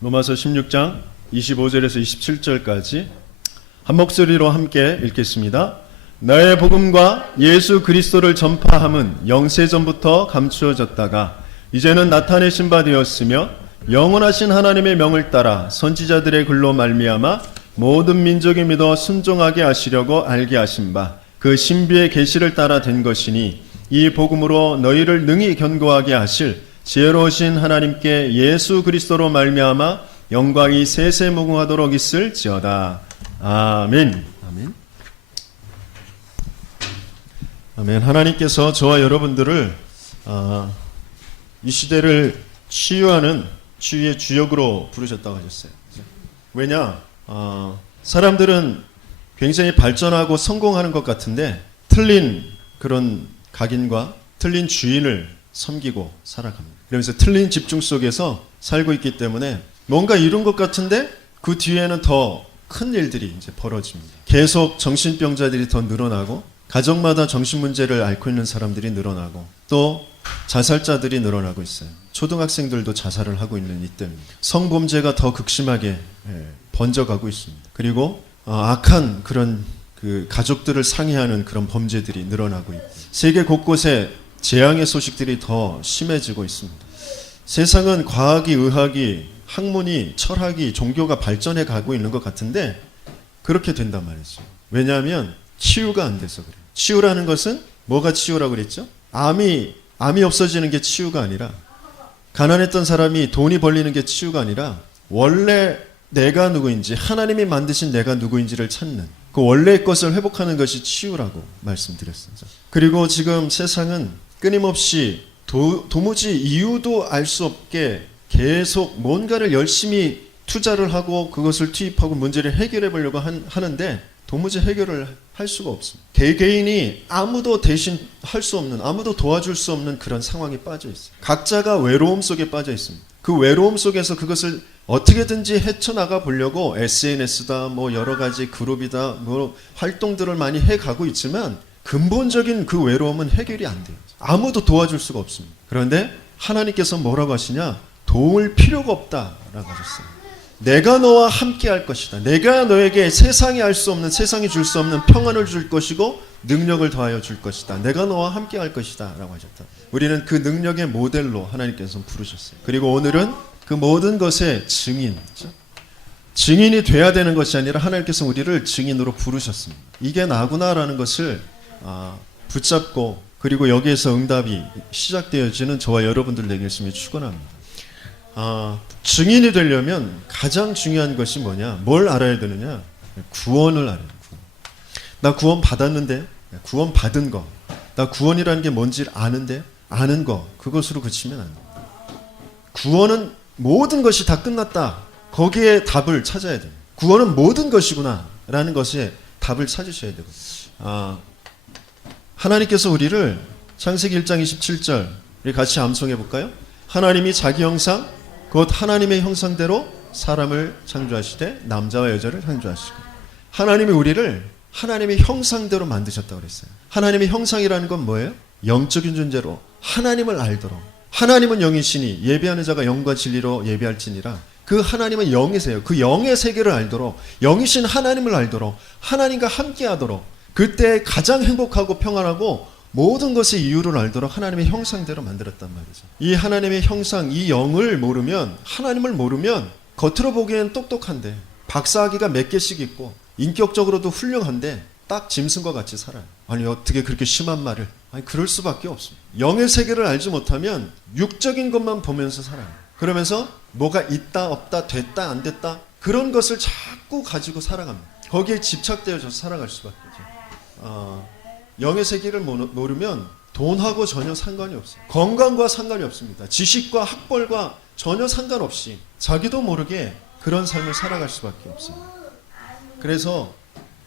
로마서 16장 25절에서 27절까지 한 목소리로 함께 읽겠습니다. 나의 복음과 예수 그리스도를 전파함은 영세전부터 감추어졌다가 이제는 나타내신 바 되었으며 영원하신 하나님의 명을 따라 선지자들의 글로 말미암아 모든 민족이 믿어 순종하게 하시려고 알게 하신 바 그 신비의 계시를 따라 된 것이니 이 복음으로 너희를 능히 견고하게 하실 지혜로우신 하나님께 예수 그리스도로 말미암아 영광이 세세무궁하도록 있을지어다. 아멘. 아멘. 아멘. 하나님께서 저와 여러분들을 이 시대를 치유하는 치유의 주역으로 부르셨다고 하셨어요. 왜냐? 사람들은 굉장히 발전하고 성공하는 것 같은데 틀린 그런 각인과 틀린 주인을 섬기고 살아갑니다. 그러면서 틀린 집중 속에서 살고 있기 때문에 뭔가 이룬 것 같은데 그 뒤에는 더 큰 일들이 이제 벌어집니다. 계속 정신병자들이 더 늘어나고 가정마다 정신 문제를 앓고 있는 사람들이 늘어나고 또 자살자들이 늘어나고 있어요. 초등학생들도 자살을 하고 있는 이때입니다. 성범죄가 더 극심하게 번져가고 있습니다. 그리고 악한 그런 그 가족들을 상해하는 그런 범죄들이 늘어나고 있고 세계 곳곳에 재앙의 소식들이 더 심해지고 있습니다. 세상은 과학이, 의학이, 학문이, 철학이, 종교가 발전해 가고 있는 것 같은데 그렇게 된단 말이죠. 왜냐하면 치유가 안 돼서 그래요. 치유라는 것은 뭐가 치유라고 그랬죠? 암이 없어지는 게 치유가 아니라 가난했던 사람이 돈이 벌리는 게 치유가 아니라 원래 내가 누구인지 하나님이 만드신 내가 누구인지를 찾는 그 원래의 것을 회복하는 것이 치유라고 말씀드렸습니다. 그리고 지금 세상은 끊임없이 도무지 이유도 알 수 없게 계속 뭔가를 열심히 투자를 하고 그것을 투입하고 문제를 해결해 보려고 하는데 도무지 해결을 할 수가 없습니다. 개개인이 아무도 대신 할 수 없는, 아무도 도와줄 수 없는 그런 상황에 빠져 있어요. 각자가 외로움 속에 빠져 있습니다. 그 외로움 속에서 그것을 어떻게든지 헤쳐나가 보려고 SNS다, 뭐 여러 가지 그룹이다, 뭐 활동들을 많이 해가고 있지만 근본적인 그 외로움은 해결이 안 돼요. 아무도 도와줄 수가 없습니다. 그런데 하나님께서 뭐라고 하시냐? 도울 필요가 없다라고 하셨어요. 내가 너와 함께 할 것이다. 내가 너에게 세상이 알 수 없는, 세상이 줄 수 없는 평안을 줄 것이고 능력을 더하여 줄 것이다. 내가 너와 함께 할 것이다 라고 하셨다. 우리는 그 능력의 모델로 하나님께서 부르셨어요. 그리고 오늘은 그 모든 것의 증인이 돼야 되는 것이 아니라 하나님께서 우리를 증인으로 부르셨습니다. 이게 나구나라는 것을 붙잡고 그리고 여기에서 응답이 시작되어지는 저와 여러분들 되겠음을 축원합니다. 증인이 되려면 가장 중요한 것이 뭐냐? 뭘 알아야 되느냐? 구원을 알아야 돼요. 나 구원 받았는데, 구원 받은 거, 나 구원이라는 게 뭔지 아는데, 아는 거, 그것으로 그치면 안 돼요. 구원은 모든 것이 다 끝났다. 거기에 답을 찾아야 돼요. 구원은 모든 것이구나 라는 것에 답을 찾으셔야 되고, 하나님께서 우리를 창세기 1장 27절 우리 같이 암송해 볼까요? 하나님이 자기 형상 곧 하나님의 형상대로 사람을 창조하시되 남자와 여자를 창조하시고 하나님이 우리를 하나님의 형상대로 만드셨다고 그랬어요. 하나님의 형상이라는 건 뭐예요? 영적인 존재로 하나님을 알도록 하나님은 영이시니 예배하는 자가 영과 진리로 예배할지니라 그 하나님은 영이세요. 그 영의 세계를 알도록 영이신 하나님을 알도록 하나님과 함께하도록 그때 가장 행복하고 평안하고 모든 것의 이유를 알도록 하나님의 형상대로 만들었단 말이죠. 이 하나님의 형상, 이 영을 모르면 하나님을 모르면 겉으로 보기엔 똑똑한데 박사학위가 몇 개씩 있고 인격적으로도 훌륭한데 딱 짐승과 같이 살아요. 아니 어떻게 그렇게 심한 말을 그럴 수밖에 없습니다. 영의 세계를 알지 못하면 육적인 것만 보면서 살아요. 그러면서 뭐가 있다 없다 됐다 안 됐다 그런 것을 자꾸 가지고 살아갑니다. 거기에 집착되어서 살아갈 수밖에 없죠. 영의 세계를 모르면 돈하고 전혀 상관이 없어요. 건강과 상관이 없습니다. 지식과 학벌과 전혀 상관없이 자기도 모르게 그런 삶을 살아갈 수밖에 없어요. 그래서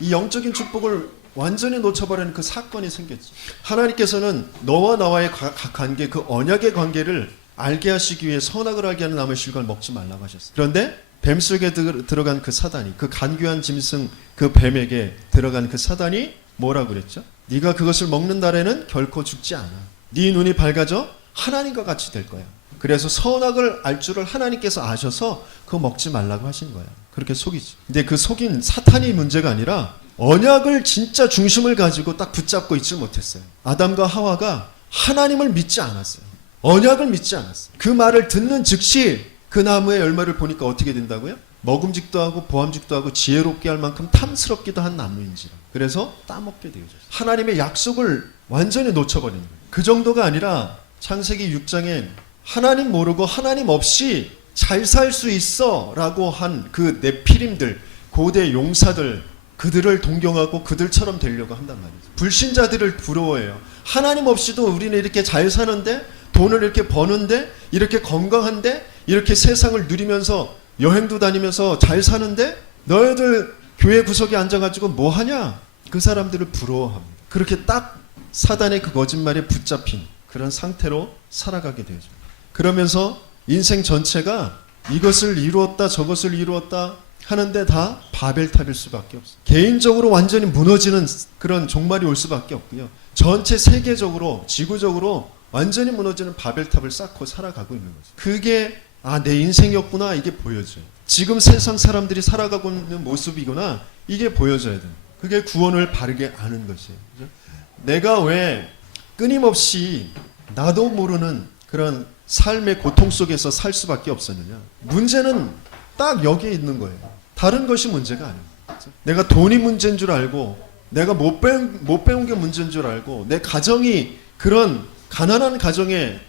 이 영적인 축복을 완전히 놓쳐버리는 그 사건이 생겼죠. 하나님께서는 너와 나와의 관계, 그 언약의 관계를 알게 하시기 위해 선악을 알게 하는 나무의 실과를 먹지 말라고 하셨어요. 그런데 뱀 속에 들어간 그 사단이, 그 간교한 짐승 그 뱀에게 들어간 그 사단이 뭐라고 그랬죠? 네가 그것을 먹는 날에는 결코 죽지 않아. 네 눈이 밝아져 하나님과 같이 될 거야. 그래서 선악을 알 줄을 하나님께서 아셔서 그거 먹지 말라고 하신 거야. 그렇게 속이지. 근데 그 속인 사탄이 문제가 아니라 언약을 진짜 중심을 가지고 딱 붙잡고 있지 못했어요. 아담과 하와가 하나님을 믿지 않았어요. 언약을 믿지 않았어요. 그 말을 듣는 즉시 그 나무의 열매를 보니까 어떻게 된다고요? 먹음직도 하고 보암직도 하고 지혜롭게 할 만큼 탐스럽기도 한 나무인지라. 그래서 따먹게 되어졌어요. 하나님의 약속을 완전히 놓쳐버린 거예요. 그 정도가 아니라 창세기 6장에 하나님 모르고 하나님 없이 잘 살 수 있어 라고 한 그 네피림들, 고대 용사들, 그들을 동경하고 그들처럼 되려고 한단 말이죠. 불신자들을 부러워해요. 하나님 없이도 우리는 이렇게 잘 사는데, 돈을 이렇게 버는데, 이렇게 건강한데, 이렇게 세상을 누리면서 여행도 다니면서 잘 사는데 너희들 교회 구석에 앉아가지고 뭐 하냐? 그 사람들을 부러워합니다. 그렇게 딱 사단의 그 거짓말에 붙잡힌 그런 상태로 살아가게 되죠. 그러면서 인생 전체가 이것을 이루었다 저것을 이루었다 하는데 다 바벨탑일 수밖에 없어요. 개인적으로 완전히 무너지는 그런 종말이 올 수밖에 없고요. 전체 세계적으로 지구적으로 완전히 무너지는 바벨탑을 쌓고 살아가고 있는 거죠. 그게 내 인생이었구나, 이게 보여져요. 지금 세상 사람들이 살아가고 있는 모습이구나, 이게 보여져야 돼요. 그게 구원을 바르게 아는 것이에요. 그죠? 내가 왜 끊임없이 나도 모르는 그런 삶의 고통 속에서 살 수밖에 없었느냐. 문제는 딱 여기에 있는 거예요. 다른 것이 문제가 아니에요. 그죠? 내가 돈이 문제인 줄 알고, 내가 못 배운 게 문제인 줄 알고, 내 가정이 그런 가난한 가정에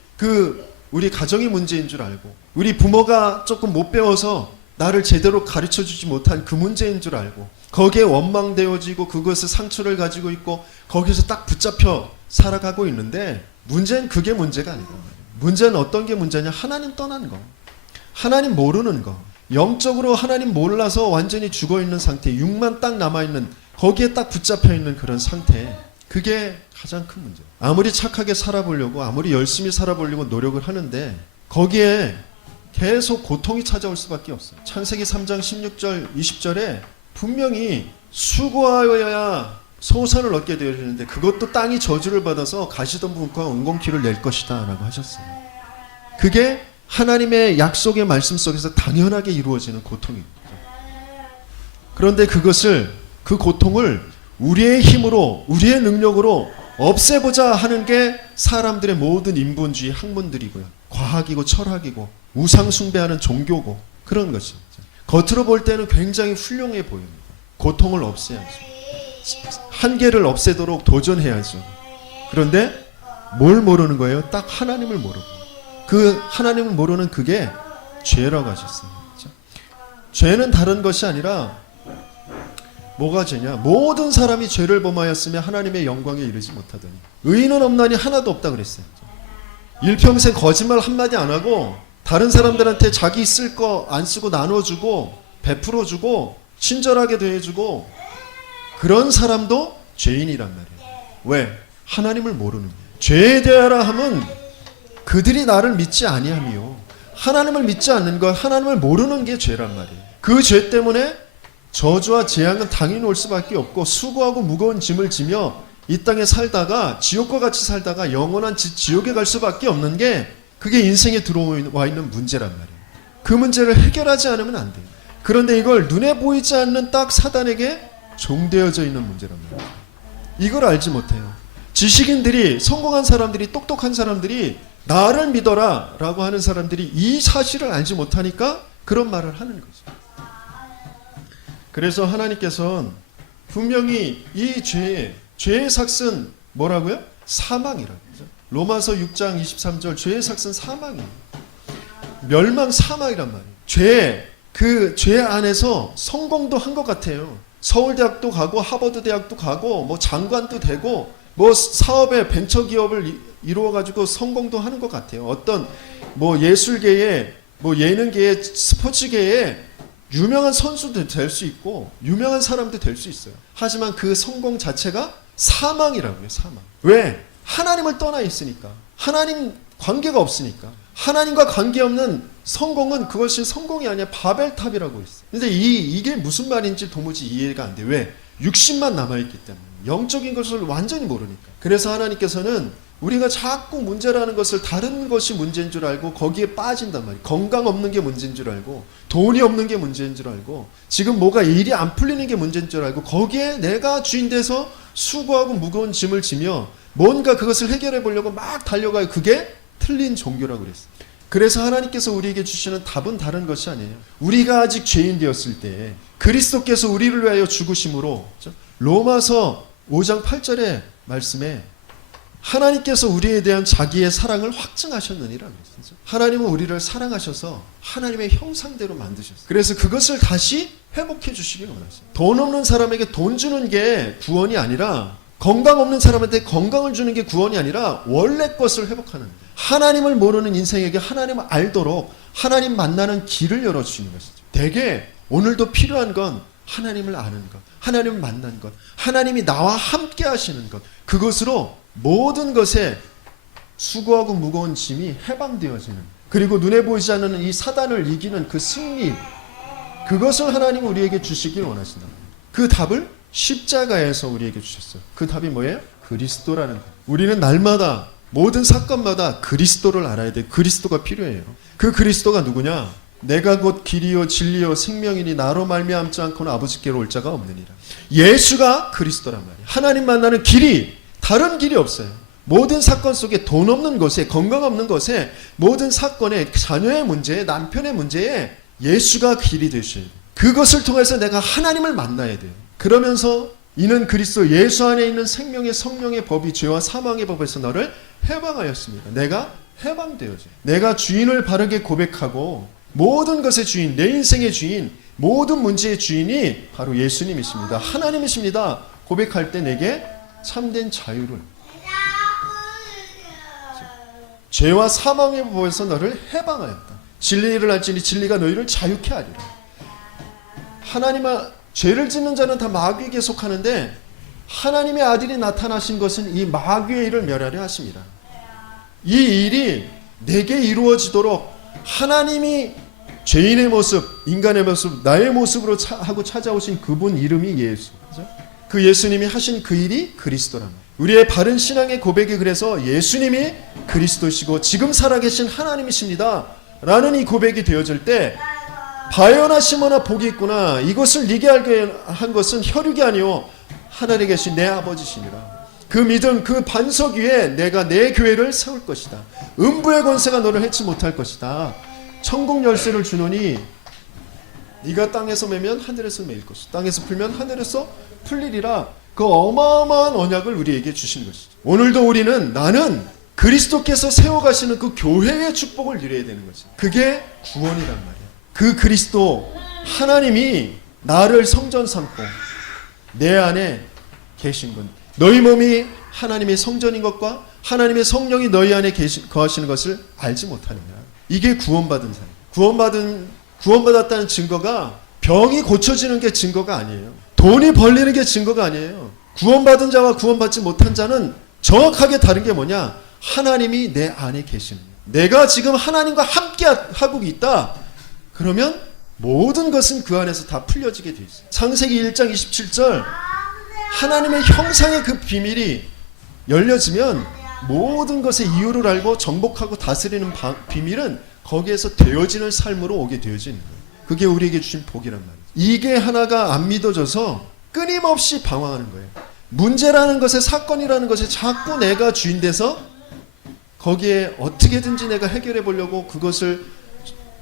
우리 가정이 문제인 줄 알고, 우리 부모가 조금 못 배워서 나를 제대로 가르쳐주지 못한 그 문제인 줄 알고, 거기에 원망되어지고 그것의 상처를 가지고 있고 거기서 딱 붙잡혀 살아가고 있는데, 문제는 그게 문제가 아니고, 문제는 어떤 게 문제냐? 하나님 떠난 거, 하나님 모르는 거, 영적으로 하나님 몰라서 완전히 죽어있는 상태, 육만 딱 남아있는, 거기에 딱 붙잡혀있는 그런 상태, 그게 가장 큰 문제예요. 아무리 착하게 살아보려고, 아무리 열심히 살아보려고 노력을 하는데 거기에 계속 고통이 찾아올 수밖에 없어요. 창세기 3장 16절 20절에 분명히 수고하여야 소산을 얻게 되어지는데 그것도 땅이 저주를 받아서 가시덤불과 은공키를 낼 것이다 라고 하셨어요. 그게 하나님의 약속의 말씀 속에서 당연하게 이루어지는 고통입니다. 그런데 그 고통을 우리의 힘으로, 우리의 능력으로 없애보자 하는 게 사람들의 모든 인본주의 학문들이고요. 과학이고 철학이고 우상 숭배하는 종교고 그런 것이. 겉으로 볼 때는 굉장히 훌륭해 보입니다. 고통을 없애야죠. 한계를 없애도록 도전해야죠. 그런데 뭘 모르는 거예요? 딱 하나님을 모르고. 그 하나님을 모르는 그게 죄라고 하셨어요. 그렇죠? 죄는 다른 것이 아니라 뭐가 죄냐? 모든 사람이 죄를 범하였으며 하나님의 영광에 이르지 못하더니 의인은 없나니 하나도 없다 그랬어요. 일평생 거짓말 한마디 안 하고 다른 사람들한테 자기 쓸 거 안 쓰고 나눠주고 베풀어주고 친절하게 대해주고 그런 사람도 죄인이란 말이에요. 왜? 하나님을 모르는 거예요. 죄에 대하라 함은 그들이 나를 믿지 아니함이요. 하나님을 믿지 않는 것, 하나님을 모르는 게 죄란 말이에요. 그 죄 때문에 저주와 재앙은 당연히 올 수밖에 없고 수고하고 무거운 짐을 지며 이 땅에 살다가 지옥과 같이 살다가 영원한 지옥에 갈 수밖에 없는 게 그게 인생에 들어와 있는 문제란 말이에요. 그 문제를 해결하지 않으면 안 돼요. 그런데 이걸 눈에 보이지 않는 딱 사단에게 종되어져 있는 문제란 말이에요. 이걸 알지 못해요. 지식인들이, 성공한 사람들이, 똑똑한 사람들이 나를 믿어라 라고 하는 사람들이 이 사실을 알지 못하니까 그런 말을 하는 거죠. 그래서 하나님께서는 분명히 이 죄의 삭은 뭐라고요? 사망이라고. 로마서 6장 23절 죄의 삭은 사망이에요. 멸망, 사망이란 말이에요. 그 죄 안에서 성공도 한 것 같아요. 서울대학도 가고 하버드 대학도 가고 뭐 장관도 되고 뭐 사업에 벤처기업을 이루어가지고 성공도 하는 것 같아요. 어떤 뭐 예술계에 뭐 예능계에 스포츠계에 유명한 선수도 될 수 있고 유명한 사람도 될 수 있어요. 하지만 그 성공 자체가 사망이라고요. 사망. 왜? 하나님을 떠나 있으니까. 하나님 관계가 없으니까. 하나님과 관계없는 성공은 그것이 성공이 아니라 바벨탑이라고 있어요. 근데 이게 무슨 말인지 도무지 이해가 안 돼. 왜? 육신만 남아있기 때문에. 영적인 것을 완전히 모르니까. 그래서 하나님께서는 우리가 자꾸 문제라는 것을 다른 것이 문제인 줄 알고 거기에 빠진단 말이에요. 건강 없는 게 문제인 줄 알고, 돈이 없는 게 문제인 줄 알고, 지금 뭐가 일이 안 풀리는 게 문제인 줄 알고, 거기에 내가 주인 돼서 수고하고 무거운 짐을 지며 뭔가 그것을 해결해 보려고 막 달려가요. 그게 틀린 종교라고 그랬어요. 그래서 하나님께서 우리에게 주시는 답은 다른 것이 아니에요. 우리가 아직 죄인 되었을 때 그리스도께서 우리를 위하여 죽으심으로, 로마서 5장 8절의 말씀에 하나님께서 우리에 대한 자기의 사랑을 확증하셨느니라 그랬어요. 하나님은 우리를 사랑하셔서 하나님의 형상대로 만드셨어요. 그래서 그것을 다시 회복해 주시길 원하세요. 돈 없는 사람에게 돈 주는 게 구원이 아니라, 건강 없는 사람한테 건강을 주는 게 구원이 아니라 원래 것을 회복하는 거예요. 하나님을 모르는 인생에게 하나님을 알도록 하나님 만나는 길을 열어주시는 것이죠. 대개 오늘도 필요한 건 하나님을 아는 것, 하나님을 만난 것, 하나님이 나와 함께 하시는 것, 그것으로 모든 것에 수고하고 무거운 짐이 해방되어지는, 그리고 눈에 보이지 않는 이 사단을 이기는 그 승리, 그것을 하나님은 우리에게 주시길 원하신다. 그 답을 십자가에서 우리에게 주셨어요. 그 답이 뭐예요? 그리스도라는 것. 우리는 날마다 모든 사건마다 그리스도를 알아야 돼. 그리스도가 필요해요. 그 그리스도가 누구냐? 내가 곧 길이요 진리요 생명이니 나로 말미암지 않고는 아버지께로 올 자가 없느니라. 예수가 그리스도란 말이에요. 하나님 만나는 길이 다른 길이 없어요. 모든 사건 속에 돈 없는 것에, 건강 없는 것에, 모든 사건에, 자녀의 문제에, 남편의 문제에 예수가 길이 되셔야 돼요. 그것을 통해서 내가 하나님을 만나야 돼요. 그러면서 이는 그리스도 예수 안에 있는 생명의 성령의 법이 죄와 사망의 법에서 너를 해방하였습니다. 내가 해방되어져요. 내가 주인을 바르게 고백하고 모든 것의 주인, 내 인생의 주인, 모든 문제의 주인이 바로 예수님이십니다. 하나님이십니다. 고백할 때 내게 참된 자유를, 죄와 사망의 법에서 너를 해방하였다. 진리를 알지니 진리가 너희를 자유케 하리라. 하나님은 죄를 짓는 자는 다 마귀에게 속하는데 하나님의 아들이 나타나신 것은 이 마귀의 일을 멸하려 하십니다. 이 일이 내게 이루어지도록 하나님이 죄인의 모습, 인간의 모습, 나의 모습으로 하고 찾아오신 그분 이름이 예수. 그렇죠? 그 예수님이 하신 그 일이 그리스도란 말이에요. 우리의 바른 신앙의 고백이 그래서 예수님이 그리스도시고 지금 살아계신 하나님이십니다 라는 이 고백이 되어질 때, 바요나 시모나 복이 있구나, 이것을 네게 알게 한 것은 혈육이 아니오 하늘에 계신 내 아버지시니라. 그 믿음, 그 반석 위에 내가 내 교회를 세울 것이다. 음부의 권세가 너를 해치 못할 것이다. 천국 열쇠를 주노니 네가 땅에서 매면 하늘에서 매일 것이다. 땅에서 풀면 하늘에서 풀리리라. 그 어마어마한 언약을 우리에게 주신 것이죠. 오늘도 우리는 나는 그리스도께서 세워가시는 그 교회의 축복을 누려야 되는 거죠. 그게 구원이란 말이에요. 그 그리스도 하나님이 나를 성전 삼고 내 안에 계신 것, 너희 몸이 하나님의 성전인 것과 하나님의 성령이 너희 안에 거하시는 것을 알지 못하느냐. 이게 구원받은 사람. 구원받았다는 증거가 병이 고쳐지는 게 증거가 아니에요. 돈이 벌리는 게 증거가 아니에요. 구원받은 자와 구원받지 못한 자는 정확하게 다른 게 뭐냐? 하나님이 내 안에 계시는 거예요. 내가 지금 하나님과 함께 하고 있다. 그러면 모든 것은 그 안에서 다 풀려지게 돼 있어요. 창세기 1장 27절, 하나님의 형상의 그 비밀이 열려지면 모든 것의 이유를 알고 정복하고 다스리는 비밀은 거기에서 되어지는 삶으로 오게 되어지는 거예요. 그게 우리에게 주신 복이란 말이에요. 이게 하나가 안 믿어져서 끊임없이 방황하는 거예요. 문제라는 것에, 사건이라는 것에 자꾸 내가 주인 돼서 거기에 어떻게든지 내가 해결해 보려고 그것을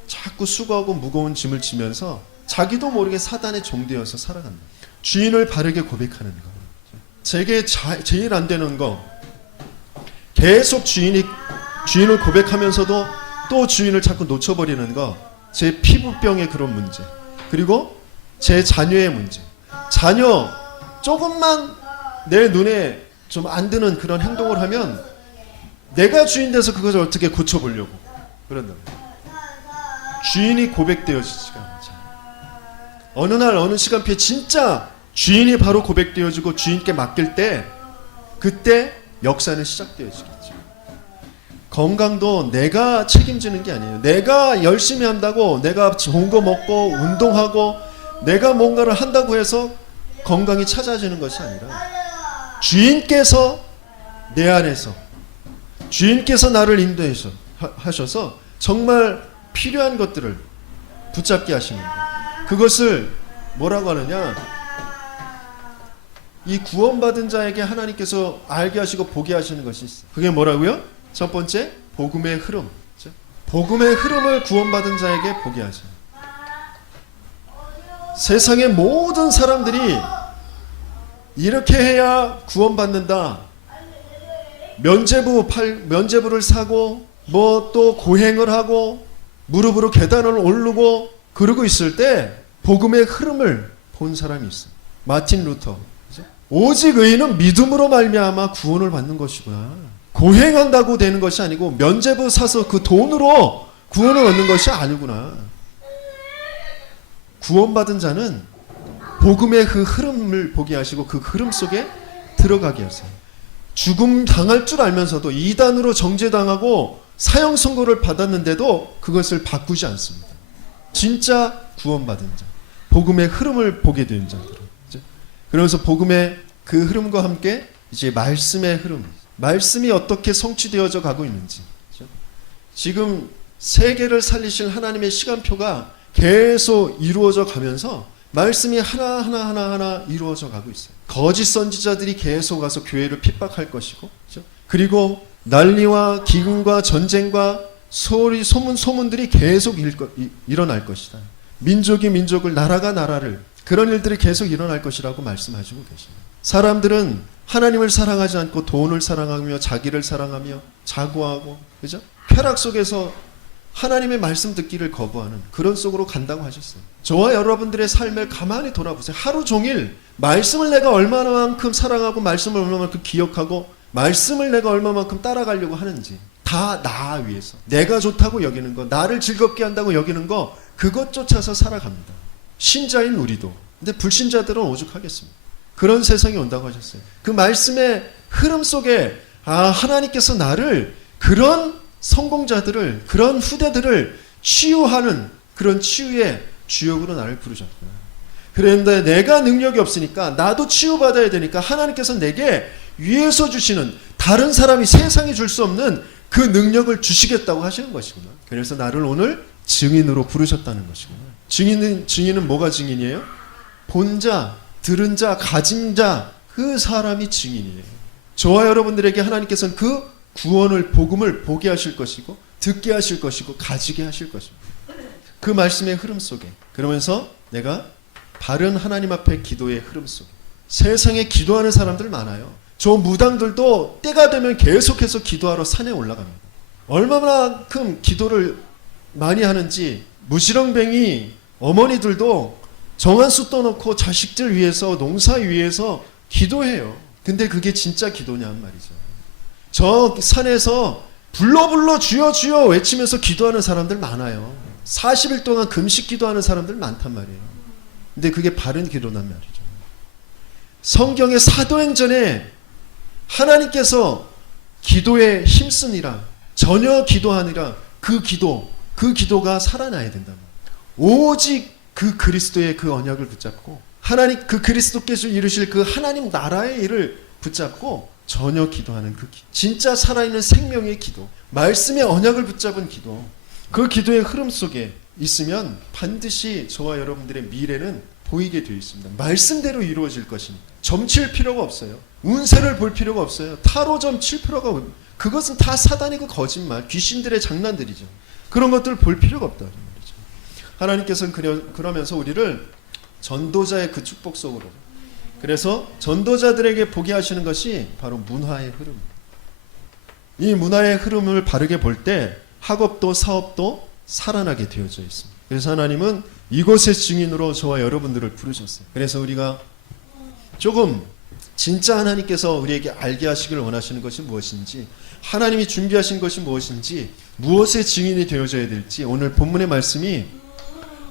자꾸 수고하고 무거운 짐을 지면서 자기도 모르게 사단의 종되어서 살아간다. 주인을 바르게 고백하는 거. 제게 제일 안 되는 거, 계속 주인을 고백하면서도 또 주인을 자꾸 놓쳐버리는 거, 제 피부병의 그런 문제, 그리고 제 자녀의 문제. 자녀 조금만 내 눈에 좀 안 드는 그런 행동을 하면 내가 주인 돼서 그것을 어떻게 고쳐보려고 그런다. 주인이 고백되어지지가 않죠. 어느 날 어느 시간표에 진짜 주인이 바로 고백되어지고 주인께 맡길 때, 그때 역사는 시작되어지겠죠. 건강도 내가 책임지는 게 아니에요. 내가 열심히 한다고, 내가 좋은 거 먹고 운동하고 내가 뭔가를 한다고 해서 건강이 찾아지는 것이 아니라 주인께서 내 안에서 주인께서 나를 인도하셔서 정말 필요한 것들을 붙잡게 하시는 거예요. 그것을 뭐라고 하느냐, 이 구원받은 자에게 하나님께서 알게 하시고 보게 하시는 것이 있어요. 그게 뭐라고요? 첫 번째, 복음의 흐름. 그렇죠? 복음의 흐름을 구원받은 자에게 보게 하셔요. 세상의 모든 사람들이 이렇게 해야 구원받는다, 면죄부를 사고 뭐 또 고행을 하고 무릎으로 계단을 오르고 그러고 있을 때 복음의 흐름을 본 사람이 있어요. 마틴 루터. 그죠? 오직 의인은 믿음으로 말미암아 구원을 받는 것이구나. 고행한다고 되는 것이 아니고 면죄부 사서 그 돈으로 구원을 얻는 것이 아니구나. 구원받은 자는 복음의 그 흐름을 보게 하시고 그 흐름 속에 들어가게 하세요. 죽음 당할 줄 알면서도 이단으로 정죄당하고 사형 선고를 받았는데도 그것을 바꾸지 않습니다. 진짜 구원받은 자, 복음의 흐름을 보게 된 자들. 그러면서 복음의 그 흐름과 함께 이제 말씀의 흐름, 말씀이 어떻게 성취되어져 가고 있는지. 지금 세계를 살리실 하나님의 시간표가 계속 이루어져 가면서 말씀이 하나 이루어져 가고 있어요. 거짓 선지자들이 계속 와서 교회를 핍박할 것이고, 그렇죠? 그리고 난리와 기근과 전쟁과 소문들이 계속 일어날 것이다. 민족이 민족을, 나라가 나라를, 그런 일들이 계속 일어날 것이라고 말씀하시고 계십니다. 사람들은 하나님을 사랑하지 않고 돈을 사랑하며 자기를 사랑하며 자고하고, 그죠? 쾌락 속에서 하나님의 말씀 듣기를 거부하는 그런 속으로 간다고 하셨어요. 저와 여러분들의 삶을 가만히 돌아보세요. 하루 종일 말씀을 내가 얼마만큼 사랑하고 말씀을 얼마만큼 기억하고 말씀을 내가 얼마만큼 따라가려고 하는지, 다 나 위해서 내가 좋다고 여기는 거, 나를 즐겁게 한다고 여기는 거, 그것 쫓아서 살아갑니다. 신자인 우리도. 근데 불신자들은 오죽하겠습니까? 그런 세상이 온다고 하셨어요. 그 말씀의 흐름 속에 하나님께서 나를, 그런 성공자들을, 그런 후대들을 치유하는 그런 치유의 주역으로 나를 부르셨구나. 그런데 내가 능력이 없으니까, 나도 치유받아야 되니까 하나님께서 내게 위에서 주시는, 다른 사람이 세상에 줄 수 없는 그 능력을 주시겠다고 하시는 것이구나. 그래서 나를 오늘 증인으로 부르셨다는 것이구나. 증인은 뭐가 증인이에요? 본 자, 들은 자, 가진 자, 그 사람이 증인이에요. 저와 여러분들에게 하나님께서는 그 구원을, 복음을 보게 하실 것이고, 듣게 하실 것이고, 가지게 하실 것입니다. 그 말씀의 흐름 속에, 그러면서 내가 바른 하나님 앞에 기도의 흐름 속에, 세상에 기도하는 사람들 많아요. 저 무당들도 때가 되면 계속해서 기도하러 산에 올라갑니다. 얼마만큼 기도를 많이 하는지, 무지렁뱅이 어머니들도 정한수 떠놓고 자식들 위해서, 농사 위해서 기도해요. 근데 그게 진짜 기도냐는 말이죠. 저 산에서 불러 주여 주여 외치면서 기도하는 사람들 많아요. 40일 동안 금식 기도하는 사람들 많단 말이에요. 근데 그게 바른 기도란 말이죠. 성경의 사도행전에 하나님께서 기도에 힘쓰니라, 전혀 기도하니라, 그 기도가 살아나야 된다. 오직 그 그리스도의 그 언약을 붙잡고, 하나님 그 그리스도께서 이루실 그 하나님 나라의 일을 붙잡고 전혀 기도하는 그 진짜 살아있는 생명의 기도, 말씀의 언약을 붙잡은 기도, 그 기도의 흐름 속에 있으면 반드시 저와 여러분들의 미래는 보이게 되어 있습니다. 말씀대로 이루어질 것입니다. 점칠 필요가 없어요. 운세를 볼 필요가 없어요. 타로점 칠 필요가 없어요. 그것은 다 사단의 그 거짓말, 귀신들의 장난들이죠. 그런 것들을 볼 필요가 없다 말이죠. 하나님께서는 그러면서 우리를 전도자의 그 축복 속으로, 그래서 전도자들에게 보게 하시는 것이 바로 문화의 흐름입니다. 이 문화의 흐름을 바르게 볼 때 학업도 사업도 살아나게 되어져 있습니다. 그래서 하나님은 이곳의 증인으로 저와 여러분들을 부르셨어요. 그래서 우리가 조금 진짜 하나님께서 우리에게 알게 하시길 원하시는 것이 무엇인지, 하나님이 준비하신 것이 무엇인지, 무엇의 증인이 되어져야 될지, 오늘 본문의 말씀이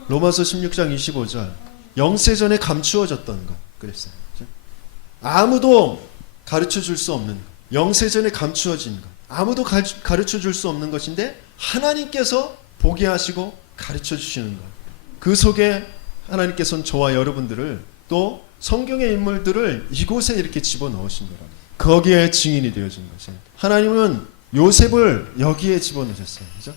로마서 16장 25절, 영세전에 감추어졌던 것 그랬어요. 아무도 가르쳐 줄 수 없는 것, 영세전에 감추어진 것, 아무도 가르쳐 줄 수 없는 것인데 하나님께서 보게 하시고 가르쳐 주시는 것, 그 속에 하나님께서는 저와 여러분들을, 또 성경의 인물들을 이곳에 이렇게 집어넣으신 거라고, 거기에 증인이 되어진 것이에요. 하나님은 요셉을 여기에 집어넣으셨어요. 그죠?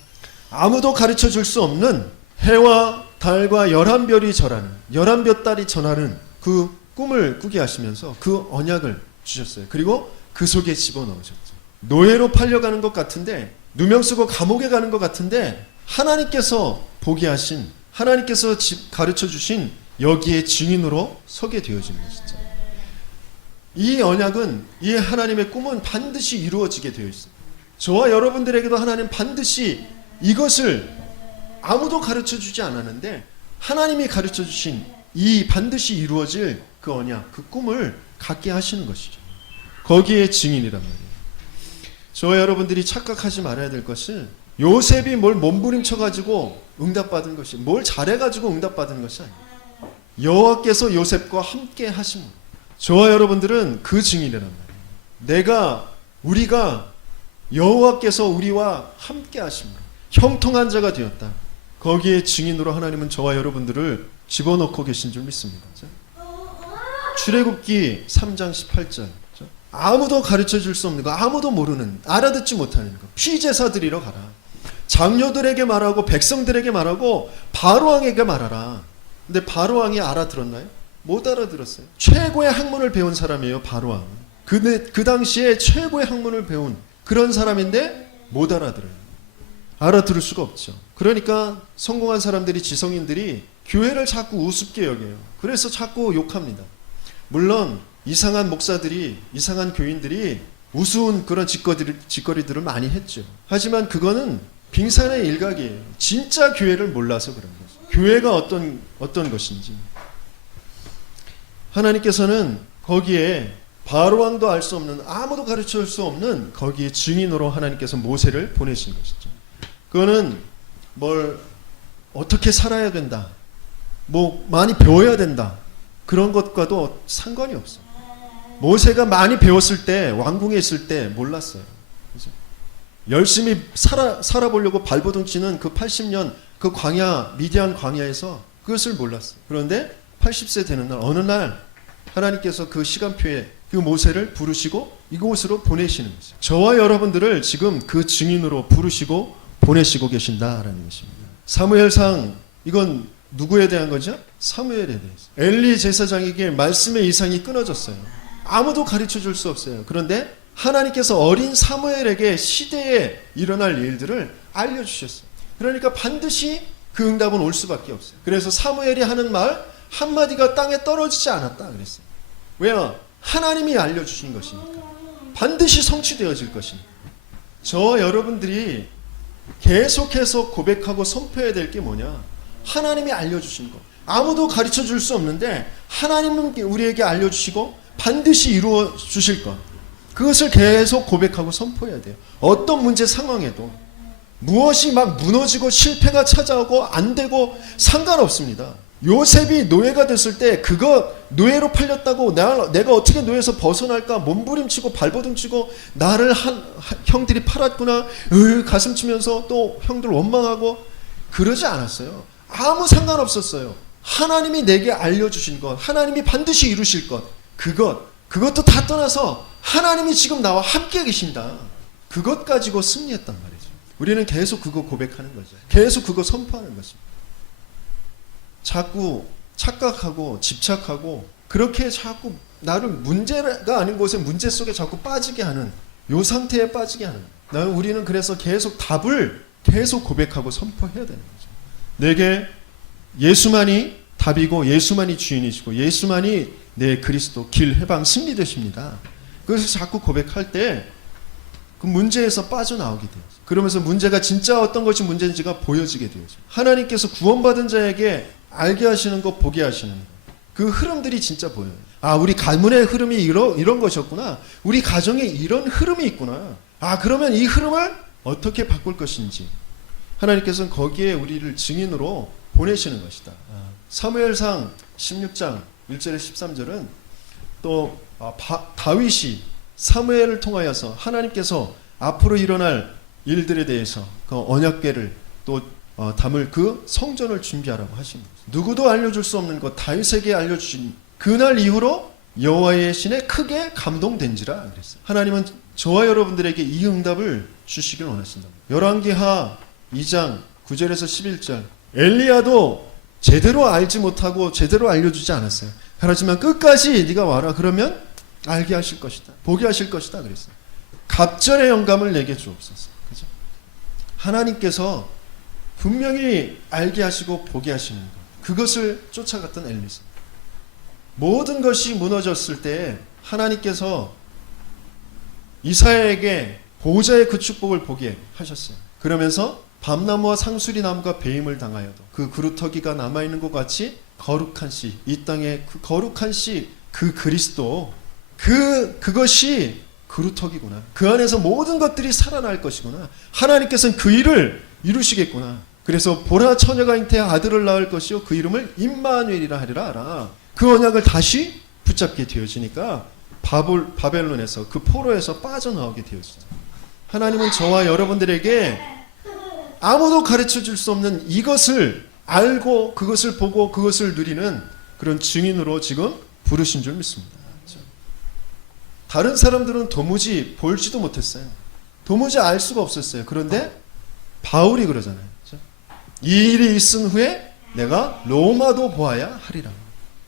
아무도 가르쳐 줄 수 없는 해와 달과 11별이 절하는 11별달이 전하는 그 꿈을 꾸게 하시면서 그 언약을 주셨어요. 그리고 그 속에 집어넣으셨죠. 노예로 팔려가는 것 같은데, 누명 쓰고 감옥에 가는 것 같은데, 하나님께서 보게 하신, 하나님께서 가르쳐 주신 여기에 증인으로 서게 되어진 것이죠. 이 언약은, 이 하나님의 꿈은 반드시 이루어지게 되어 있습니다. 저와 여러분들에게도 하나님 반드시 이것을 아무도 가르쳐 주지 않았는데 하나님이 가르쳐 주신 이 반드시 이루어질 그 언약, 그 꿈을 갖게 하시는 것이죠. 거기에 증인이란 말이에요. 저와 여러분들이 착각하지 말아야 될 것은, 요셉이 뭘 몸부림쳐가지고 응답받은 것이, 뭘 잘해가지고 응답받은 것이 아니에요. 여호와께서 요셉과 함께 하심으로 저와 여러분들은 그 증인이란 말이에요. 우리가 여호와께서 우리와 함께 하심으로 형통한 자가 되었다. 거기에 증인으로 하나님은 저와 여러분들을 집어넣고 계신 줄 믿습니다. 출애굽기 3장 18절. 아무도 가르쳐 줄 수 없는 거, 아무도 모르는, 알아듣지 못하는 거, 피제사드리러 가라. 장로들에게 말하고 백성들에게 말하고 바로왕에게 말하라. 근데 바로왕이 알아들었나요? 못 알아들었어요. 최고의 학문을 배운 사람이에요, 바로왕. 그 당시에 최고의 학문을 배운 그런 사람인데 못 알아들어요. 알아들을 수가 없죠. 그러니까 성공한 사람들이, 지성인들이 교회를 자꾸 우습게 여겨요. 그래서 자꾸 욕합니다. 물론 이상한 목사들이, 이상한 교인들이 우스운 그런 짓거리들을 많이 했죠. 하지만 그거는 빙산의 일각이에요. 진짜 교회를 몰라서 그런 거죠. 교회가 어떤 것인지. 하나님께서는 거기에 바로왕도 알 수 없는, 아무도 가르쳐 줄 수 없는 거기에 증인으로 하나님께서 모세를 보내신 것이죠. 그거는 뭘 어떻게 살아야 된다, 뭐 많이 배워야 된다, 그런 것과도 상관이 없어요. 모세가 많이 배웠을 때, 왕궁에 있을 때 몰랐어요. 그죠? 열심히 살아보려고 발버둥 치는 그 80년 그 광야, 미디안 광야에서 그것을 몰랐어요. 그런데 80세 되는 날, 어느 날 하나님께서 그 시간표에 그 모세를 부르시고 이곳으로 보내시는 거죠. 저와 여러분들을 지금 그 증인으로 부르시고 보내시고 계신다라는 것입니다. 사무엘상, 이건 누구에 대한 거죠? 사무엘에 대해서. 엘리 제사장에게 말씀의 이상이 끊어졌어요. 아무도 가르쳐 줄 수 없어요. 그런데 하나님께서 어린 사무엘에게 시대에 일어날 일들을 알려주셨어요. 그러니까 반드시 그 응답은 올 수밖에 없어요. 그래서 사무엘이 하는 말 한마디가 땅에 떨어지지 않았다 그랬어요. 왜요? 하나님이 알려주신 것이니까. 반드시 성취되어질 것이니까. 저와 여러분들이 계속해서 고백하고 선포해야 될 게 뭐냐? 하나님이 알려주신 것. 아무도 가르쳐 줄 수 없는데 하나님은 우리에게 알려주시고 반드시 이루어 주실 것. 그것을 계속 고백하고 선포해야 돼요. 어떤 문제 상황에도 무엇이 막 무너지고 실패가 찾아오고 안 되고 상관없습니다. 요셉이 노예가 됐을 때 그거 노예로 팔렸다고 내가 어떻게 노예에서 벗어날까 몸부림치고 발버둥치고 나를 형들이 팔았구나 가슴 치면서 또 형들 원망하고 그러지 않았어요. 아무 상관없었어요. 하나님이 내게 알려주신 것, 하나님이 반드시 이루실 것, 그것도 다 떠나서 하나님이 지금 나와 함께 계신다. 그것 가지고 승리했단 말이죠. 우리는 계속 그거 고백하는 거죠. 계속 그거 선포하는 것입니다. 자꾸 착각하고 집착하고 그렇게 자꾸 나를 문제가 아닌 곳에 문제 속에 자꾸 빠지게 하는, 요 상태에 빠지게 하는, 우리는 그래서 계속 답을 계속 고백하고 선포해야 되는 거죠. 내게 예수만이 답이고 예수만이 주인이시고 예수만이 내 그리스도, 길, 해방, 승리 되십니다. 그래서 자꾸 고백할 때 그 문제에서 빠져나오게 돼요. 그러면서 문제가 진짜 어떤 것이 문제인지가 보여지게 되죠. 하나님께서 구원받은 자에게 알게 하시는 것, 보게 하시는 것, 그 흐름들이 진짜 보여요. 아, 우리 가문의 흐름이 이런 것이었구나. 우리 가정에 이런 흐름이 있구나. 아, 그러면 이 흐름을 어떻게 바꿀 것인지 하나님께서는 거기에 우리를 증인으로 보내시는 것이다. 사무엘상 16장 1절에 13절은 또 다윗이 사무엘을 통하여서 하나님께서 앞으로 일어날 일들에 대해서 그 언약궤를 또 담을 그 성전을 준비하라고 하신 거죠. 누구도 알려줄 수 없는 것, 다윗에게 알려주신 그날 이후로 여호와의 신에 크게 감동된지라 그랬어요. 하나님은 저와 여러분들에게 이 응답을 주시길 원하신다. 열왕기하 2장 9절에서 11절. 엘리야도 제대로 알지 못하고 제대로 알려주지 않았어요. 하지만 끝까지 네가 와라 그러면 알게 하실 것이다, 보게 하실 것이다 그랬어요. 갑절의 영감을 내게 주옵소서. 그죠? 하나님께서 분명히 알게 하시고 보게 하시는 것, 그것을 쫓아갔던 엘리사. 모든 것이 무너졌을 때 하나님께서 이사야에게 보호자의 그 축복을 보게 하셨어요. 그러면서 밤나무와 상수리나무가 배임을 당하여도 그 그루터기가 남아있는 것 같이 거룩한 씨, 이 땅의 그 거룩한 씨, 그 그리스도, 그것이 그루터기구나. 그 안에서 모든 것들이 살아날 것이구나. 하나님께서는 그 일을 이루시겠구나. 그래서 보라 처녀가 잉태해 아들을 낳을 것이요 그 이름을 임마누엘이라 하리라 알아. 그 언약을 다시 붙잡게 되어지니까 바벨론에서 그 포로에서 빠져나오게 되었어요. 하나님은 저와 여러분들에게 아무도 가르쳐 줄 수 없는 이것을 알고 그것을 보고 그것을 누리는 그런 증인으로 지금 부르신 줄 믿습니다. 다른 사람들은 도무지 볼지도 못했어요. 도무지 알 수가 없었어요. 그런데 바울이 그러잖아요. 이 일이 있은 후에 내가 로마도 보아야 하리라.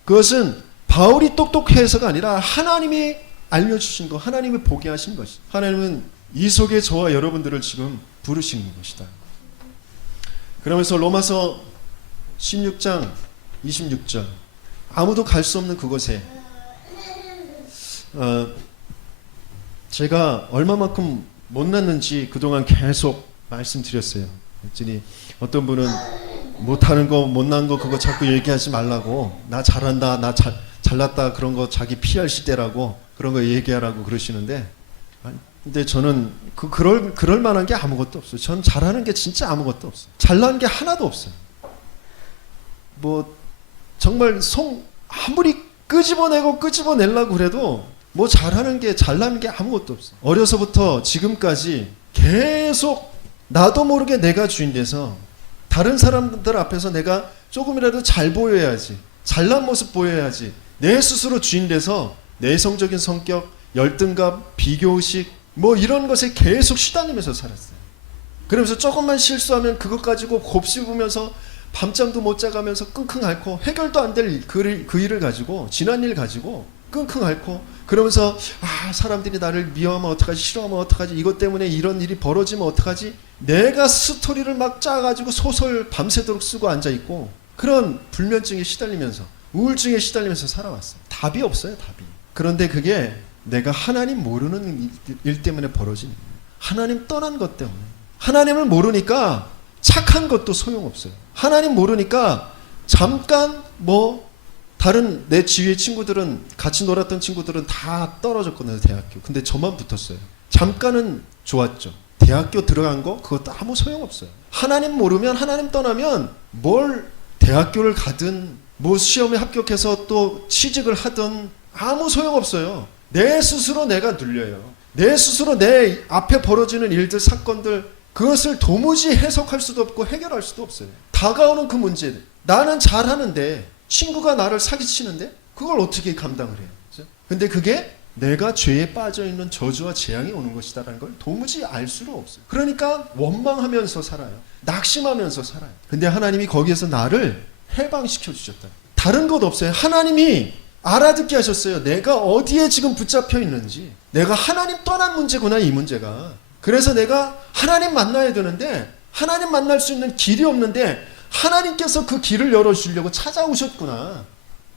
그것은 바울이 똑똑해서가 아니라 하나님이 알려주신 것, 하나님이 보게 하신 것이. 하나님은 이 속에 저와 여러분들을 지금 부르시는 것이다. 그러면서 로마서 16장 26절, 아무도 갈 수 없는 그곳에 제가 얼마만큼 못났는지 그동안 계속 말씀드렸어요. 그랬더니 어떤 분은 못하는 거, 못난 거 그거 자꾸 얘기하지 말라고, 나 잘한다, 나 잘났다 그런 거 자기 PR 시대라고 그런 거 얘기하라고 그러시는데, 근데 저는 그럴 만한 게 아무것도 없어요. 전 잘하는 게 진짜 아무것도 없어요. 잘난 게 하나도 없어요. 뭐 정말 아무리 끄집어내려고 그래도 뭐 잘나는 게 아무것도 없어요. 어려서부터 지금까지 계속 나도 모르게 내가 주인 돼서 다른 사람들 앞에서 내가 조금이라도 잘 보여야지, 잘난 모습 보여야지, 내 스스로 주인 돼서 내성적인 성격, 열등감, 비교의식 뭐 이런 것에 계속 시달리면서 살았어요. 그러면서 조금만 실수하면 그것 가지고 곱씹으면서 밤잠도 못 자가면서 끙끙 앓고, 해결도 안 될 그 일을 가지고, 지난 일 가지고 끙끙 앓고, 그러면서 사람들이 나를 미워하면 어떡하지, 싫어하면 어떡하지, 이것 때문에 이런 일이 벌어지면 어떡하지, 내가 스토리를 막 짜가지고 소설 밤새도록 쓰고 앉아있고, 그런 불면증에 시달리면서, 우울증에 시달리면서 살아왔어요. 답이 없어요, 답이. 그런데 그게 내가 하나님 모르는 일 때문에 벌어진 일이에요. 하나님 떠난 것 때문에. 하나님을 모르니까 착한 것도 소용없어요. 하나님 모르니까 잠깐 다른 내 지휘의 친구들은, 같이 놀았던 친구들은 다 떨어졌거든요, 대학교. 근데 저만 붙었어요. 잠깐은 좋았죠. 대학교 들어간 거 그것도 아무 소용없어요. 하나님 모르면, 하나님 떠나면 뭘 대학교를 가든 뭐 시험에 합격해서 또 취직을 하든 아무 소용없어요. 내 스스로 내가 눌려요. 내 스스로 내 앞에 벌어지는 일들, 사건들, 그것을 도무지 해석할 수도 없고 해결할 수도 없어요. 다가오는 그 문제, 나는 잘하는데 친구가 나를 사기치는데 그걸 어떻게 감당을 해요? 그렇죠? 근데 그게 내가 죄에 빠져있는 저주와 재앙이 오는 것이다라는 걸 도무지 알 수가 없어요. 그러니까 원망하면서 살아요. 낙심하면서 살아요. 근데 하나님이 거기에서 나를 해방시켜 주셨다. 다른 것 없어요. 하나님이 알아듣게 하셨어요. 내가 어디에 지금 붙잡혀 있는지. 내가 하나님 떠난 문제구나, 이 문제가. 그래서 내가 하나님 만나야 되는데 하나님 만날 수 있는 길이 없는데 하나님께서 그 길을 열어주려고 찾아오셨구나.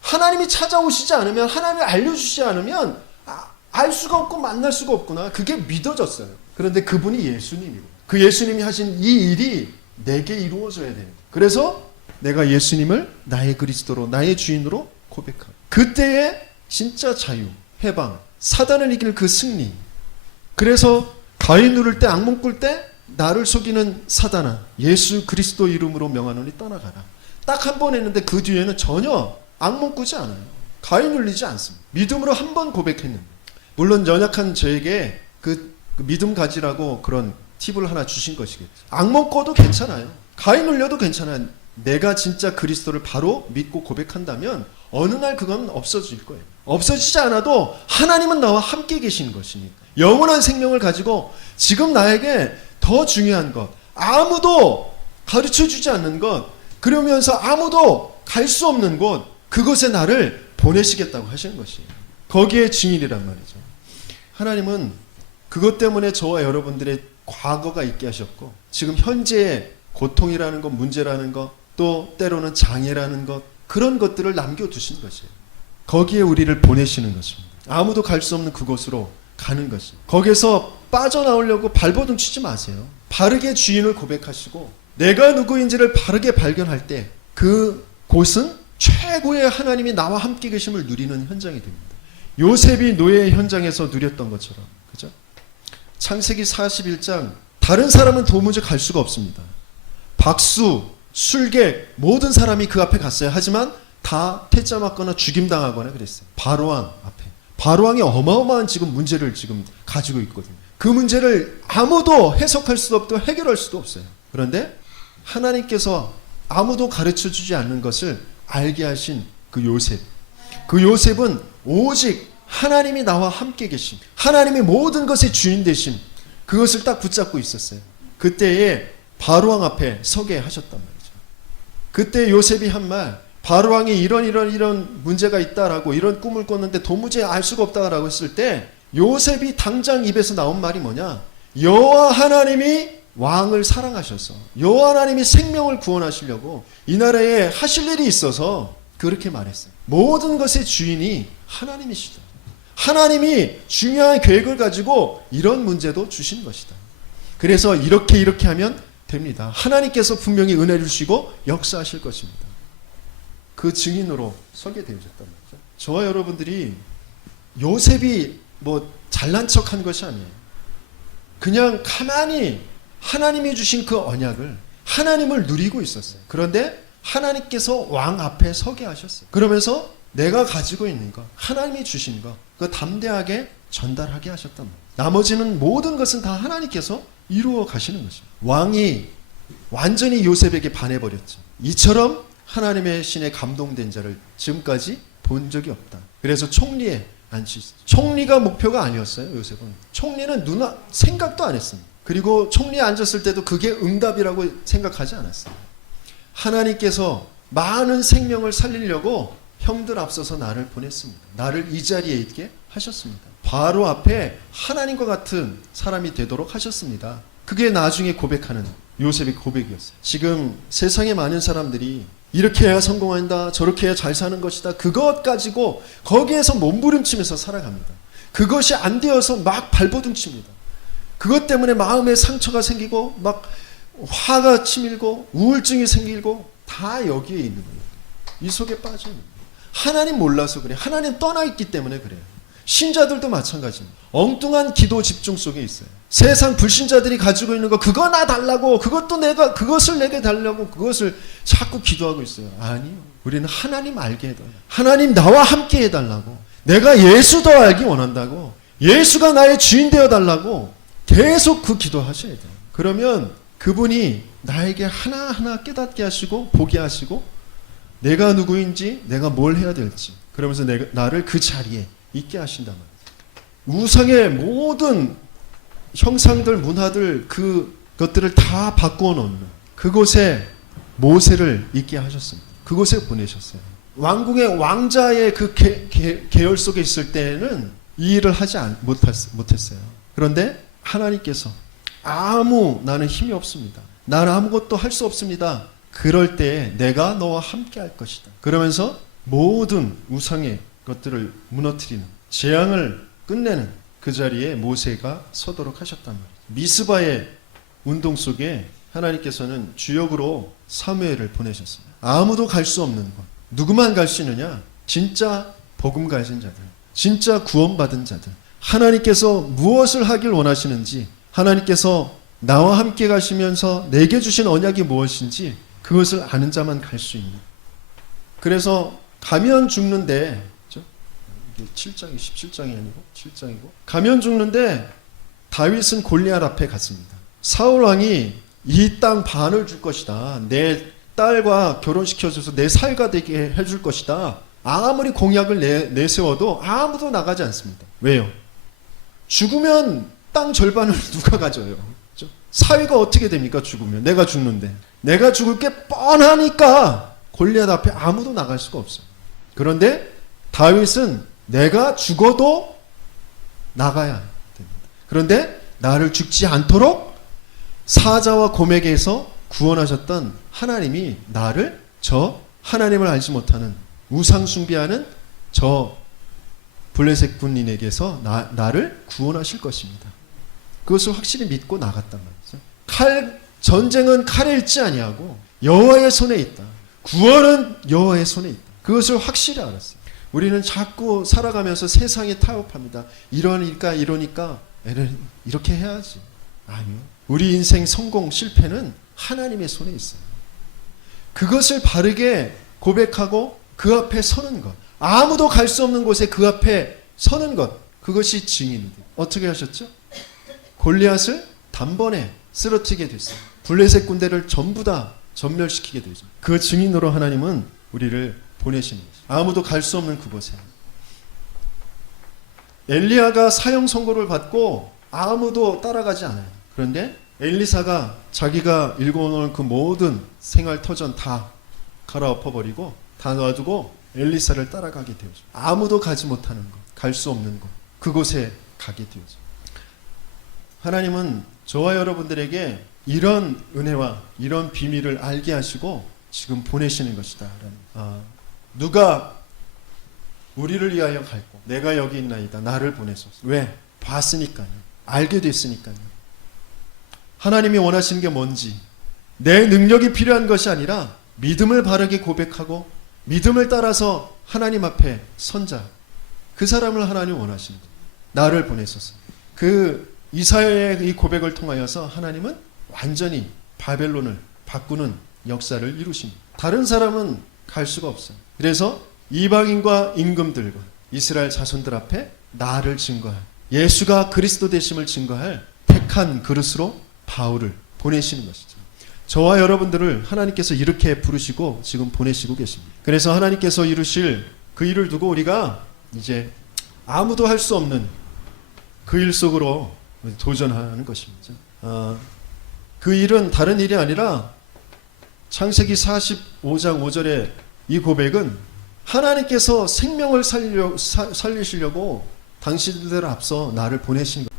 하나님이 찾아오시지 않으면, 하나님이 알려주시지 않으면 알 수가 없고 만날 수가 없구나. 그게 믿어졌어요. 그런데 그분이 예수님이고, 그 예수님이 하신 이 일이 내게 이루어져야 돼요. 그래서 내가 예수님을 나의 그리스도로, 나의 주인으로 고백하고, 그때의 진짜 자유, 해방, 사단을 이길 그 승리. 그래서 가위 누를 때, 악몽 꿀 때 나를 속이는 사단아, 예수 그리스도 이름으로 명하노니 떠나가라. 딱 한 번 했는데 그 뒤에는 전혀 악몽 꾸지 않아요. 가위 눌리지 않습니다. 믿음으로 한 번 고백했는데. 물론 연약한 저에게 그 믿음 가지라고 그런 팁을 하나 주신 것이겠죠. 악몽 꿔도 괜찮아요. 가위 눌려도 괜찮아요. 내가 진짜 그리스도를 바로 믿고 고백한다면 어느 날 그건 없어질 거예요. 없어지지 않아도 하나님은 나와 함께 계시는 것이니까. 영원한 생명을 가지고 지금 나에게 더 중요한 것, 아무도 가르쳐주지 않는 것, 그러면서 아무도 갈 수 없는 곳, 그곳에 나를 보내시겠다고 하시는 것이에요. 거기에 증인이란 말이죠. 하나님은 그것 때문에 저와 여러분들의 과거가 있게 하셨고, 지금 현재의 고통이라는 것, 문제라는 것, 또 때로는 장애라는 것, 그런 것들을 남겨두신 것이에요. 거기에 우리를 보내시는 것입니다. 아무도 갈 수 없는 그곳으로 가는 것입니다. 거기서 빠져나오려고 발버둥 치지 마세요. 바르게 주인을 고백하시고 내가 누구인지를 바르게 발견할 때 그 곳은 최고의 하나님이 나와 함께 계심을 누리는 현장이 됩니다. 요셉이 노예 현장에서 누렸던 것처럼, 그죠? 창세기 41장, 다른 사람은 도무지 갈 수가 없습니다. 박수, 술객, 모든 사람이 그 앞에 갔어요. 하지만 다 퇴짜 맞거나 죽임당하거나 그랬어요. 바로왕 앞에. 바로왕이 어마어마한 지금 문제를 지금 가지고 있거든요. 그 문제를 아무도 해석할 수도 없고 해결할 수도 없어요. 그런데 하나님께서 아무도 가르쳐 주지 않는 것을 알게 하신 그 요셉. 그 요셉은 오직 하나님이 나와 함께 계심, 하나님의 모든 것의 주인 되심, 그것을 딱 붙잡고 있었어요. 그때에 바로왕 앞에 서게 하셨단 말이죠. 그때 요셉이 한 말, 바로왕이 이런 문제가 있다라고, 이런 꿈을 꿨는데 도무지 알 수가 없다라고 했을 때 요셉이 당장 입에서 나온 말이 뭐냐? 여호와 하나님이 왕을 사랑하셔서 여호와 하나님이 생명을 구원하시려고 이 나라에 하실 일이 있어서 그렇게 말했어요. 모든 것의 주인이 하나님이시다. 하나님이 중요한 계획을 가지고 이런 문제도 주신 것이다. 그래서 이렇게 하면 됩니다. 하나님께서 분명히 은혜를 주시고 역사하실 것입니다. 그 증인으로 서게 되셨단 말이죠. 저와 여러분들이 요셉이 뭐 잘난 척한 것이 아니에요. 그냥 가만히 하나님이 주신 그 언약을, 하나님을 누리고 있었어요. 그런데 하나님께서 왕 앞에 서게 하셨어요. 그러면서 내가 가지고 있는 것, 하나님이 주신 것, 그 담대하게 전달하게 하셨단 말이에요. 나머지는 모든 것은 다 하나님께서 이루어 가시는 것입니다. 왕이 완전히 요셉에게 반해버렸죠. 이처럼 하나님의 신에 감동된 자를 지금까지 본 적이 없다. 그래서 총리에 앉히셨어요. 총리가 목표가 아니었어요. 요셉은 총리는 생각도 안 했습니다. 그리고 총리에 앉았을 때도 그게 응답이라고 생각하지 않았어요. 하나님께서 많은 생명을 살리려고 형들 앞서서 나를 보냈습니다. 나를 이 자리에 있게 하셨습니다. 바로 앞에 하나님과 같은 사람이 되도록 하셨습니다. 그게 나중에 고백하는 요셉의 고백이었어요. 지금 세상에 많은 사람들이 이렇게 해야 성공한다, 저렇게 해야 잘 사는 것이다, 그것 가지고 거기에서 몸부림치면서 살아갑니다. 그것이 안 되어서 막 발버둥 칩니다. 그것 때문에 마음에 상처가 생기고 막 화가 치밀고 우울증이 생기고 다 여기에 있는 거예요. 이 속에 빠져 있는 거예요. 하나님 몰라서 그래요. 하나님 떠나 있기 때문에 그래요. 신자들도 마찬가지입니다. 엉뚱한 기도 집중 속에 있어요. 세상 불신자들이 가지고 있는 거, 그거 나 달라고, 그것을 내게 달라고, 그것을 자꾸 기도하고 있어요. 아니요. 우리는 하나님 알게 해달라고. 하나님 나와 함께 해달라고. 내가 예수 더 알기 원한다고. 예수가 나의 주인 되어 달라고. 계속 그 기도하셔야 돼요. 그러면 그분이 나에게 하나하나 깨닫게 하시고 보게 하시고 내가 누구인지, 내가 뭘 해야 될지, 그러면서 나를 그 자리에 있게 하신단 말이에요. 우상의 모든 형상들, 문화들, 그것들을 다 바꾸어 놓는 그곳에 모세를 있게 하셨습니다. 그곳에 보내셨어요. 왕궁의 왕자의 그 계열 속에 있을 때는 이 일을 하지 못했어요. 그런데 하나님께서 나는 힘이 없습니다. 나는 아무것도 할 수 없습니다. 그럴 때 내가 너와 함께 할 것이다. 그러면서 모든 우상의 것들을 무너뜨리는, 재앙을 끝내는 그 자리에 모세가 서도록 하셨단 말이에요. 미스바의 운동 속에 하나님께서는 주역으로 사무엘을 보내셨습니다. 아무도 갈 수 없는 곳. 누구만 갈 수 있느냐? 진짜 복음 가진 자들, 진짜 구원받은 자들. 하나님께서 무엇을 하길 원하시는지, 하나님께서 나와 함께 가시면서 내게 주신 언약이 무엇인지 그것을 아는 자만 갈 수 있는. 그래서 가면 죽는데, 그렇죠? 이게 7장이 17장이 아니고 7장이고, 가면 죽는데 다윗은 골리앗 앞에 갔습니다. 사울 왕이 이 땅 반을 줄 것이다. 내 딸과 결혼시켜줘서 내 사위가 되게 해줄 것이다. 아무리 공약을 내세워도 아무도 나가지 않습니다. 왜요? 죽으면 땅 절반을 누가 가져요? 그렇죠? 사위가 어떻게 됩니까? 죽으면. 내가 죽는데. 내가 죽을 게 뻔하니까 골리앗 앞에 아무도 나갈 수가 없어요. 그런데 다윗은 내가 죽어도 나가야 됩니다. 그런데 나를 죽지 않도록 사자와 곰에게서 구원하셨던 하나님이 나를 저 하나님을 알지 못하는 우상 숭배하는 저 블레셋 군인에게서 나를 구원하실 것입니다. 그것을 확실히 믿고 나갔단 말이죠. 전쟁은 칼에 있지 아니하고 여호와의 손에 있다. 구원은 여호와의 손에 있다. 그것을 확실히 알았어요. 우리는 자꾸 살아가면서 세상에 타협합니다. 이러니까 이렇게 해야지. 아니요. 우리 인생 성공 실패는 하나님의 손에 있어요. 그것을 바르게 고백하고 그 앞에 서는 것. 아무도 갈 수 없는 곳에 그 앞에 서는 것. 그것이 증인이다. 어떻게 하셨죠? 골리앗을 단번에 쓰러뜨리게 됐어요. 블레셋 군대를 전부 다 전멸시키게 되죠. 그 증인으로 하나님은 우리를 보내시는 거죠. 아무도 갈 수 없는 그곳에. 엘리야가 사형 선고를 받고 아무도 따라가지 않아요. 그런데 엘리사가 자기가 일궈놓은 그 모든 생활 터전 다 갈아엎어버리고 다 놔두고 엘리사를 따라가게 되죠. 아무도 가지 못하는 것, 갈 수 없는 곳, 그곳에 가게 되죠. 하나님은 저와 여러분들에게 이런 은혜와 이런 비밀을 알게 하시고 지금 보내시는 것이다. 누가 우리를 위하여 갈고 내가 여기 있나이다. 나를 보내소서. 왜? 봤으니까요. 알게 됐으니까요. 하나님이 원하시는 게 뭔지 내 능력이 필요한 것이 아니라 믿음을 바르게 고백하고 믿음을 따라서 하나님 앞에 선자, 그 사람을 하나님 원하시는 거예요. 나를 보내소서. 그 이사야의 이 고백을 통하여서 하나님은 완전히 바벨론을 바꾸는 역사를 이루십니다. 다른 사람은 갈 수가 없어요. 그래서 이방인과 임금들과 이스라엘 자손들 앞에 나를 증거할, 예수가 그리스도 되심을 증거할 택한 그릇으로 바울을 보내시는 것이죠. 저와 여러분들을 하나님께서 이렇게 부르시고 지금 보내시고 계십니다. 그래서 하나님께서 이루실 그 일을 두고 우리가 이제 아무도 할 수 없는 그 일 속으로 도전하는 것입니다. 그 일은 다른 일이 아니라 창세기 45장 5절의 이 고백은 하나님께서 생명을 살리시려고 당신들 앞서 나를 보내신 것.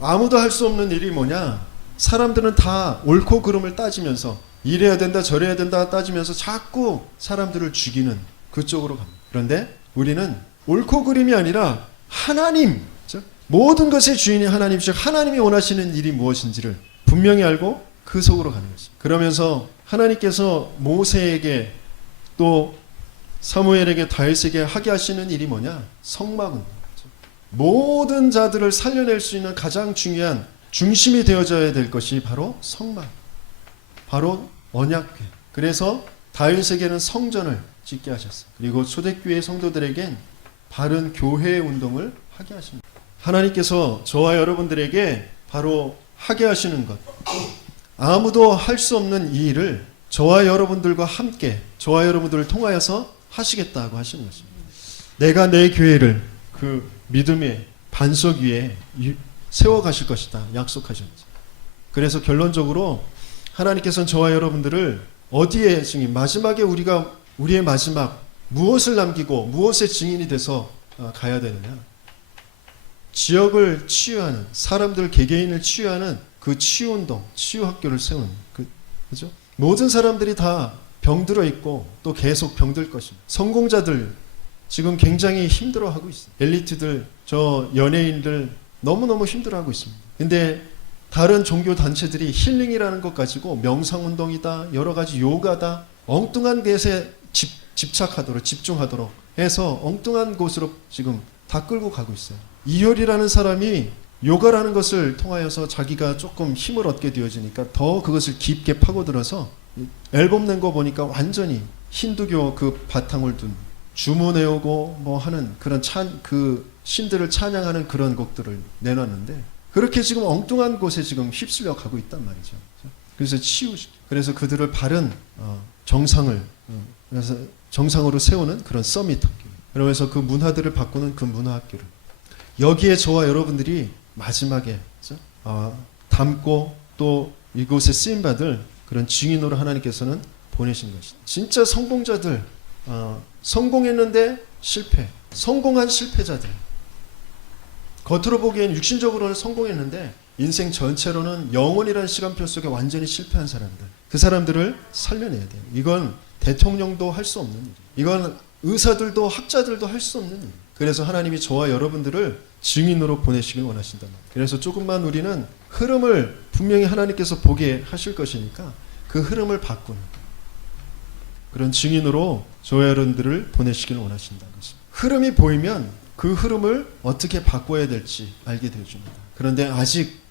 아무도 할 수 없는 일이 뭐냐? 사람들은 다 옳고 그름을 따지면서 이래야 된다 저래야 된다 따지면서 자꾸 사람들을 죽이는 그쪽으로 갑니다. 그런데 우리는 옳고 그름이 아니라 하나님, 모든 것의 주인이 하나님이시고 하나님이 원하시는 일이 무엇인지를 분명히 알고 그 속으로 가는 것입니다. 그러면서 하나님께서 모세에게 또 사무엘에게 다윗에게 하게 하시는 일이 뭐냐? 성막은 모든 자들을 살려낼 수 있는 가장 중요한 중심이 되어져야 될 것이 바로 성막, 바로 언약궤. 그래서 다윗에게는 성전을 짓게 하셨어요. 그리고 초대교회 성도들에겐 바른 교회 운동을 하게 하십니다. 하나님께서 저와 여러분들에게 바로 하게 하시는 것, 아무도 할 수 없는 이 일을 저와 여러분들과 함께 저와 여러분들을 통하여서 하시겠다고 하시는 것입니다. 내가 내 교회를 그 믿음의 반석 위에 세워가실 것이다 약속하셨죠. 그래서 결론적으로 하나님께서는 저와 여러분들을 어디에 증인, 마지막에 우리의 마지막 무엇을 남기고 무엇의 증인이 돼서 가야 되느냐? 지역을 치유하는, 사람들 개개인을 치유하는 그 치유운동, 치유학교를 세우는 그죠? 모든 사람들이 다 병들어 있고 또 계속 병들 것입니다. 성공자들 지금 굉장히 힘들어하고 있어요. 엘리트들, 저 연예인들 너무너무 힘들어하고 있습니다. 근데 다른 종교 단체들이 힐링이라는 것 가지고 명상운동이다, 여러 가지 요가다, 엉뚱한 것에 집착하도록, 집중하도록 해서 엉뚱한 곳으로 지금 다 끌고 가고 있어요. 이효리라는 사람이 요가라는 것을 통하여서 자기가 조금 힘을 얻게 되어지니까 더 그것을 깊게 파고들어서 앨범 낸 거 보니까 완전히 힌두교 그 바탕을 둔 주문 외우고 뭐 하는 그런 그 신들을 찬양하는 그런 곡들을 내놨는데 그렇게 지금 엉뚱한 곳에 지금 휩쓸려 가고 있단 말이죠. 그래서 치유시키. 그래서 그들을 바른 정상을 그래서 정상으로 세우는 그런 서밋 학교. 그러면서 그 문화들을 바꾸는 그 문화 학교를 여기에 저와 여러분들이 마지막에 담고 또 이곳에 쓰임 받을 그런 증인으로 하나님께서는 보내신 것이다. 진짜 성공자들, 성공했는데 실패, 성공한 실패자들. 겉으로 보기엔 육신적으로는 성공했는데 인생 전체로는 영원이라는 시간표 속에 완전히 실패한 사람들. 그 사람들을 살려내야 돼요. 이건 대통령도 할 수 없는 일이에요. 이건 의사들도 학자들도 할 수 없는 일이에요. 그래서 하나님이 저와 여러분들을 증인으로 보내시길 원하신단 말이에요. 그래서 조금만 우리는 흐름을 분명히 하나님께서 보게 하실 것이니까 그 흐름을 바꾸는 그런 증인으로 저와 여러분들을 보내시길 원하신다는 것입니다. 흐름이 보이면 그 흐름을 어떻게 바꿔야 될지 알게 되어줍니다. 그런데 아직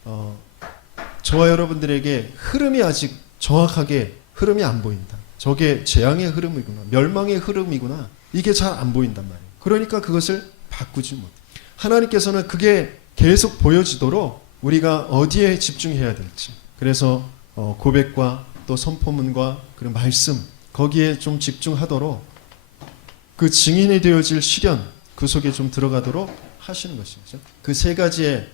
저와 여러분들에게 흐름이 아직 정확하게 흐름이 안 보인다. 저게 재앙의 흐름이구나, 멸망의 흐름이구나, 이게 잘 안 보인단 말이에요. 그러니까 그것을 바꾸지 못해. 하나님께서는 그게 계속 보여지도록 우리가 어디에 집중해야 될지, 그래서 고백과 또 선포문과 그리고 말씀, 거기에 좀 집중하도록 그 증인이 되어질 시련, 그 속에 좀 들어가도록 하시는 것이죠. 그 세 가지의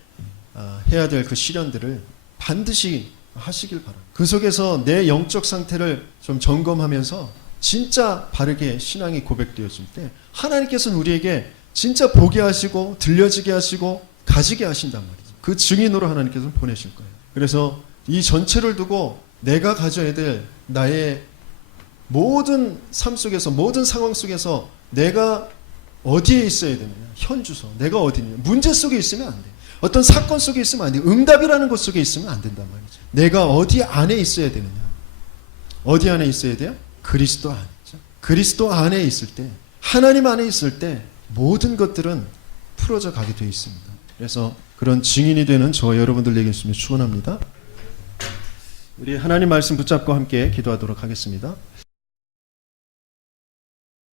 해야 될 그 시련들을 반드시 하시길 바랍니다. 그 속에서 내 영적 상태를 좀 점검하면서 진짜 바르게 신앙이 고백되어질 때 하나님께서는 우리에게 진짜 보게 하시고 들려지게 하시고 가지게 하신단 말이죠. 그 증인으로 하나님께서는 보내실 거예요. 그래서 이 전체를 두고 내가 가져야 될 나의 모든 삶 속에서, 모든 상황 속에서 내가 어디에 있어야 되느냐, 현주소, 내가 어디 있느냐, 문제 속에 있으면 안 돼. 어떤 사건 속에 있으면 안 돼. 응답이라는 것 속에 있으면 안 된단 말이죠. 내가 어디 안에 있어야 되느냐. 어디 안에 있어야 돼요? 그리스도 안이죠. 그리스도 안에 있을 때, 하나님 안에 있을 때 모든 것들은 풀어져 가게 되어 있습니다. 그래서 그런 증인이 되는 저와 여러분들 되길 축원합니다. 우리 하나님 말씀 붙잡고 함께 기도하도록 하겠습니다.